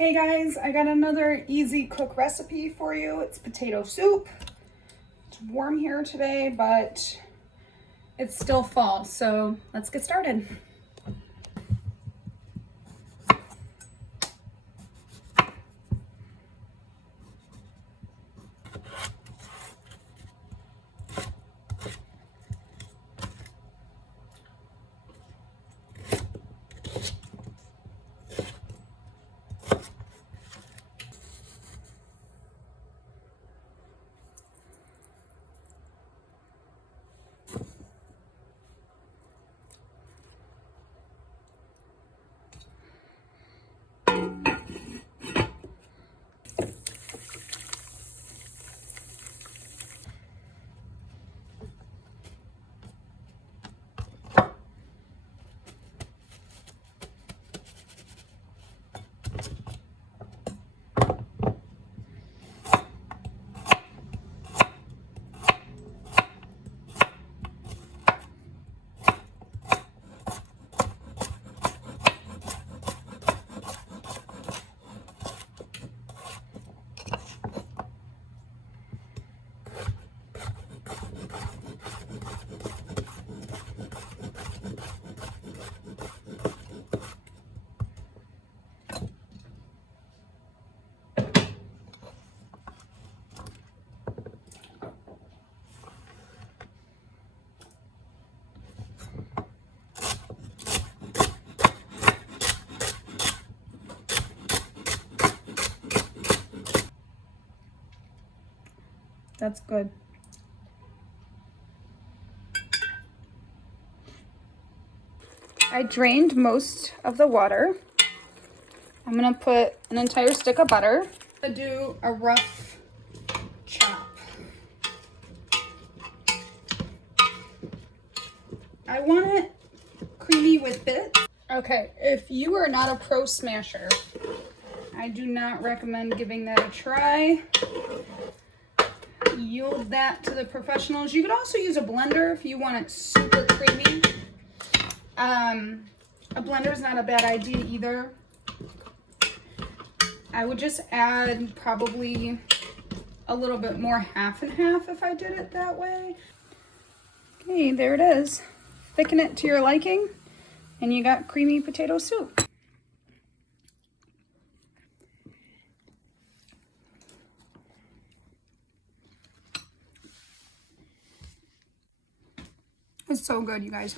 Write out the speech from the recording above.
Hey guys, I got another easy cook recipe for you. It's potato soup. It's warm here today, but it's still fall, so let's get started. That's good. I drained most of the water. I'm gonna put an entire stick of butter. I'm gonna do a rough chop. I want it creamy with bits. Okay, if you are not a pro smasher, I do not recommend giving that a try. Yield that to the professionals. You could also use a blender if you want it super creamy. A blender is not a bad idea either. I would just add probably a little bit more half and half if I did it that way. Okay, there it is. Thicken it to your liking, and you got creamy potato soup. It's so good, you guys.